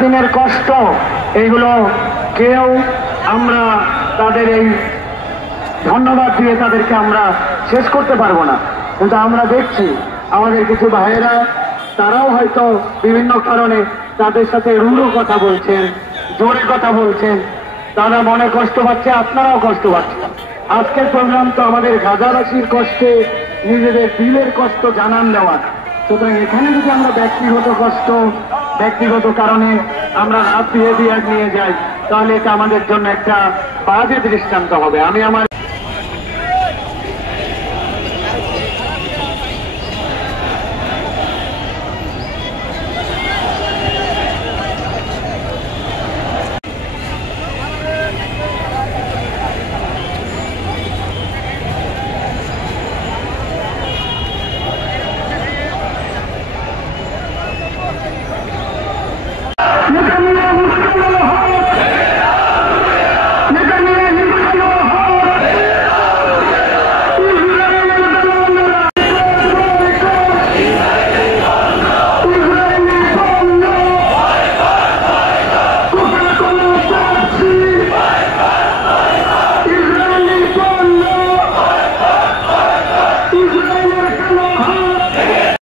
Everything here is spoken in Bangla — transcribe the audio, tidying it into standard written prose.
দিনের কষ্ট এইগুলো কেউ আমরা তাদের এই ধন্যবাদ দিয়ে তাদেরকে আমরা শেষ করতে পারবো না। কিন্তু আমরা দেখছি আমাদের কিছু ভাইয়েরা তারাও হয়তো বিভিন্ন কারণে তাদের সাথে রূঢ় কথা বলছেন, জোরে কথা বলছেন, তারা মনে কষ্ট পাচ্ছে, আপনারাও কষ্ট পাচ্ছেন। আজকের প্রোগ্রাম তো আমাদের গাজাবাসীর কষ্টে নিজেদের দিলের কষ্ট জানান দেওয়ার। সুতরাং এখানে যদি আমরা ব্যক্তিগত কষ্ট, ব্যক্তিগত কারণে আমরা রাত বিহেভিয়ার নিয়ে যাই, তাহলে এটা আমাদের জন্য একটা বাজে দৃষ্টান্ত হবে। আমি আমার